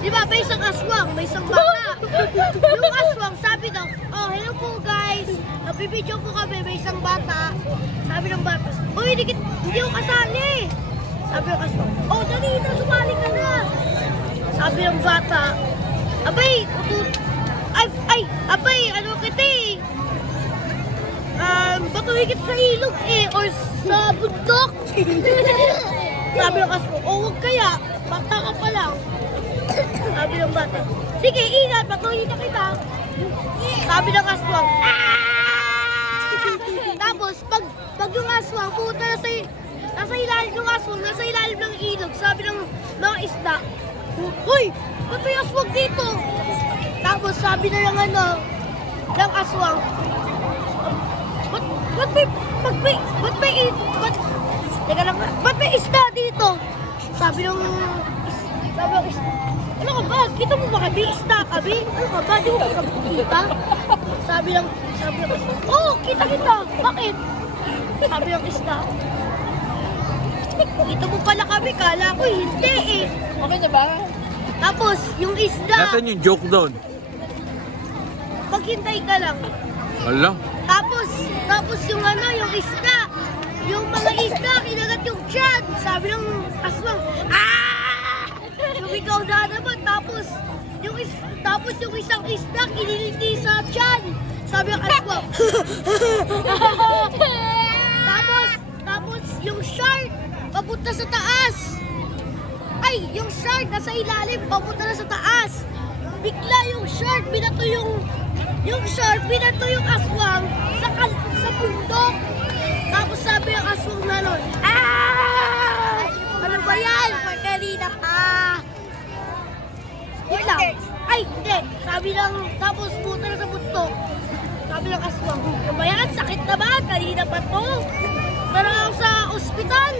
Di ba, may isang aswang, may isang bata. Yung aswang, sabi daw, oh, hello po guys. Nabibidyo po kami, may isang bata. Sabi ng bata, uy, hindi ko kasali. Sabi ng aswang, oh, dali na, sumali ka na. Sabi ng bata, abay, abay, ano kita eh. Batuhin kita sa ilog eh, or sa bundok. Sabi ng aswang, oh, huwag kaya, bata ka pa lang. Sabi ng bata, sige, ingat, patuloy na kita. Sabi ng aswang, tapos, pag yung aswang, pumunta na nasa ilalim ng aswang, nasa ilalim ng ilog, sabi ng mga isda, uy, ba't may aswang dito? Tapos, sabi na ng aswang, ba't may isda dito? Sabi ng isda, ano ka ba? Kita mo ba kami? Isda kami? Ano ka ba? Di mo ba kami kita? Sabi ng isda, oh, kita. Bakit? Sabi ng isda, kita mo pala kami, kala ko hindi eh. Okay na ba? Tapos, yung isda, Nasaan yung joke doon? maghintay ka lang. Hala. Tapos yung isda, yung mga isda, kinagat yung tiyan. Sabi ng aswang, sumigaw na naman. Tapos yung isang isda, kiniliti sa tiyan. Sabi ng aswang, tapos yung shark, papunta sa taas. Ay, yung shark nasa ilalim, papunta na sa taas. Bigla yung shark, binato yung aswang sa bundok. Tapos sabi yung aswang na nun, ano ba yan? Magkalina ka. Yun lang. Ay, hindi. Tapos punta na sa bundok. Sabi ng aswang, ano ba yan? Sakit naman, kanina pa to. Tara ako sa ospital.